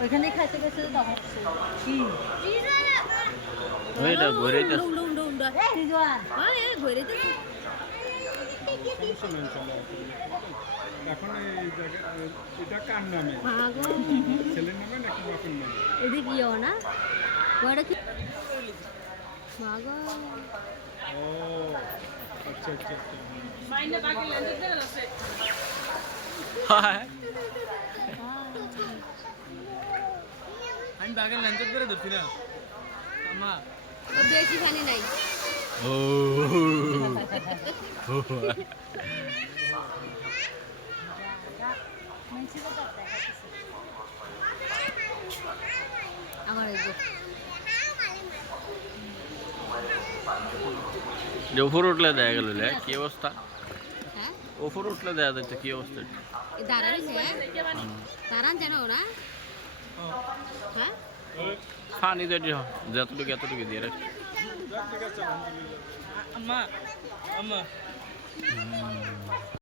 ওইখানে খাইতে গেছে তখন কি ওইটা ঘুরে উন্ডা উন্ডা উন্ডা রিজওয়ান এই ঘুরে তো সমস্যা নেই ইনশাআল্লাহ। এখন এই জায়গা এটা কার নামে? ভাগো ছেলের নামে নাকি বাপের নামে? এদিকে ইও না ওইটা কি ভাগো ও আচ্ছা আচ্ছা আচ্ছা। মাইনে বাকি লেনদেন করে আছে আমি বাকি লেনদেন করে ধরছি না আমা ও বেশি পানি নাই ও আমার এই যে উপর উঠলে দেখা গেল কি অবস্থা হ্যাঁ উপর উঠলে দেখা যাচ্ছে কি অবস্থা দাঁড়ান দাঁড়ান যেন না হ্যাঁ পানি দিয়ে যতটুকু এতটুকু দিয়ে রাখ ঠিক আছে আলহামদুলিল্লাহ। আম্মা আম্মা